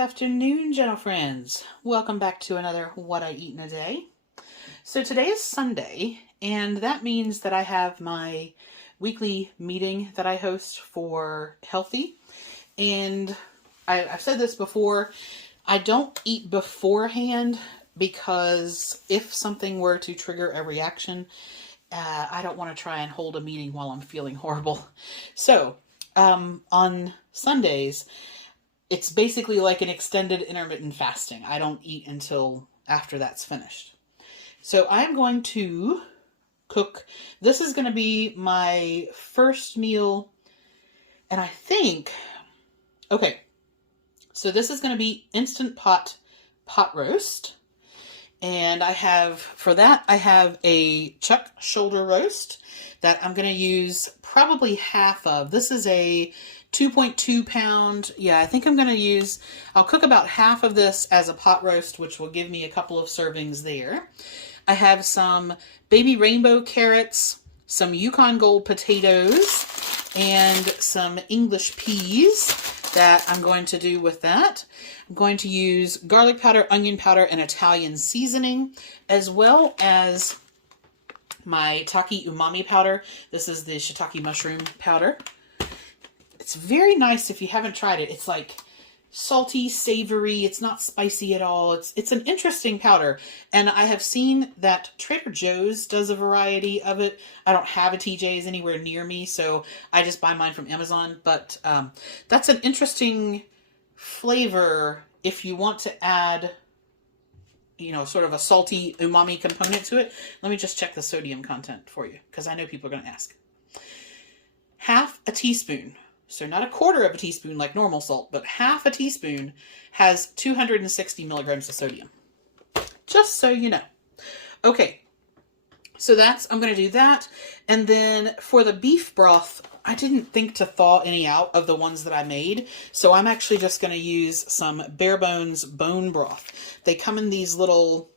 afternoon, gentle friends. Welcome back to another What I Eat in a Day. So today is Sunday, and that means that I have my weekly meeting that I host for Healthy. And I've said this before, I don't eat beforehand because if something were to trigger a reaction, I don't want to try and hold a meeting while I'm feeling horrible. So on Sundays, it's basically like an extended intermittent fasting. I don't eat until after that's finished. So I'm going to cook. This is going to be my first meal. And I think, okay, so this is going to be Instant Pot roast. And I have a chuck shoulder roast that I'm going to use probably half of. This is a 2.2 pound. Yeah, I think I'll cook about half of this as a pot roast, which will give me a couple of servings there. I have some baby rainbow carrots, some Yukon gold potatoes, and some English peas that I'm going to do with that. I'm going to use garlic powder, onion powder, and Italian seasoning, as well as my Taki Umami powder. This is the shiitake mushroom powder. It's very nice if you haven't tried it. It's like salty, savory. It's not spicy at all. It's an interesting powder. And I have seen that Trader Joe's does a variety of it. I don't have a TJ's anywhere near me, so I just buy mine from Amazon. But that's an interesting flavor if you want to add, sort of a salty umami component to it. Let me just check the sodium content for you, because I know people are going to ask. Half a teaspoon. So not a quarter of a teaspoon like normal salt, but half a teaspoon has 260 milligrams of sodium. Just so you know. Okay, so I'm going to do that. And then for the beef broth, I didn't think to thaw any out of the ones that I made. So I'm actually just going to use some bare bones bone broth. They come in these little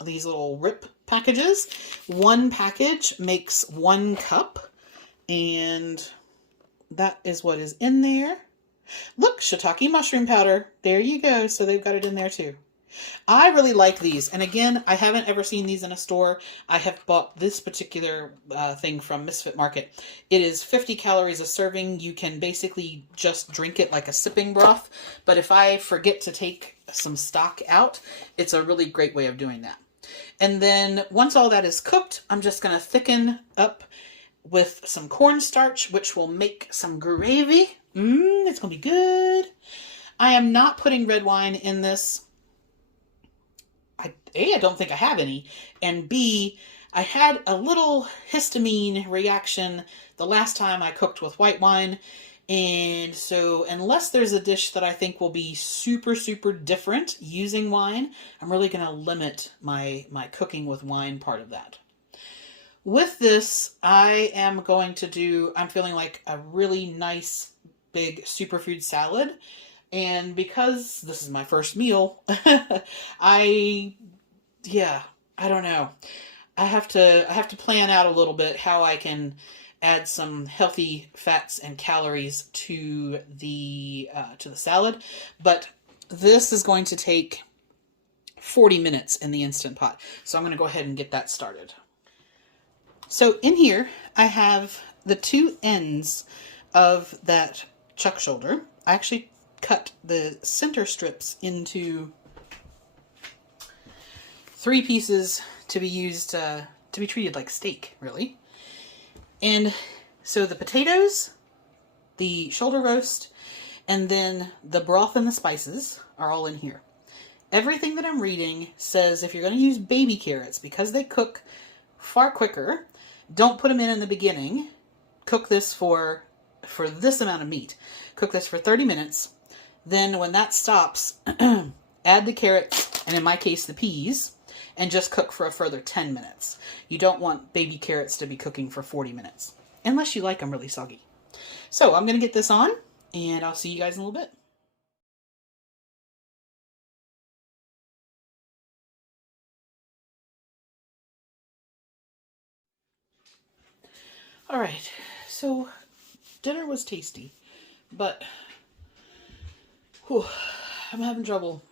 rip packages. One package makes 1 cup, and that is what is in there. Look, shiitake mushroom powder. There you go. So they've got it in there too. I really like these. And again, I haven't ever seen these in a store. I have bought this particular thing from Misfit Market. It is 50 calories a serving. You can basically just drink it like a sipping broth. But if I forget to take some stock out, it's a really great way of doing that. And then once all that is cooked, I'm just going to thicken up with some cornstarch, which will make some gravy. It's going to be good. I am not putting red wine in this. A, I don't think I have any. And B, I had a little histamine reaction the last time I cooked with white wine. And so unless there's a dish that I think will be super, super different using wine, I'm really going to limit my cooking with wine part of that. With this, I'm feeling like a really nice big superfood salad. And because this is my first meal, I don't know. I have to plan out a little bit how I can add some healthy fats and calories to the salad. But this is going to take 40 minutes in the Instant Pot. So I'm going to go ahead and get that started. So in here, I have the 2 ends of that chuck shoulder. I actually cut the center strips into 3 pieces to be used, to be treated like steak, really. And so the potatoes, the shoulder roast, and then the broth and the spices are all in here. Everything that I'm reading says if you're going to use baby carrots, because they cook far quicker, don't put them in the beginning. Cook this for this amount of meat. Cook this for 30 minutes. Then when that stops, add the carrots, and in my case the peas, and just cook for a further 10 minutes. You don't want baby carrots to be cooking for 40 minutes, unless you like them really soggy. So I'm going to get this on, and I'll see you guys in a little bit. All right, so dinner was tasty, but I'm having trouble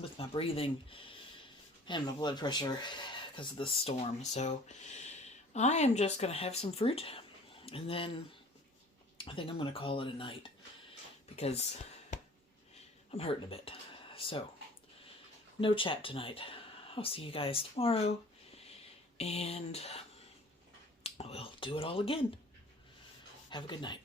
with my breathing and my blood pressure because of this storm. So I am just going to have some fruit, and then I think I'm going to call it a night because I'm hurting a bit. So no chat tonight. I'll see you guys tomorrow, and we'll do it all again. Have a good night.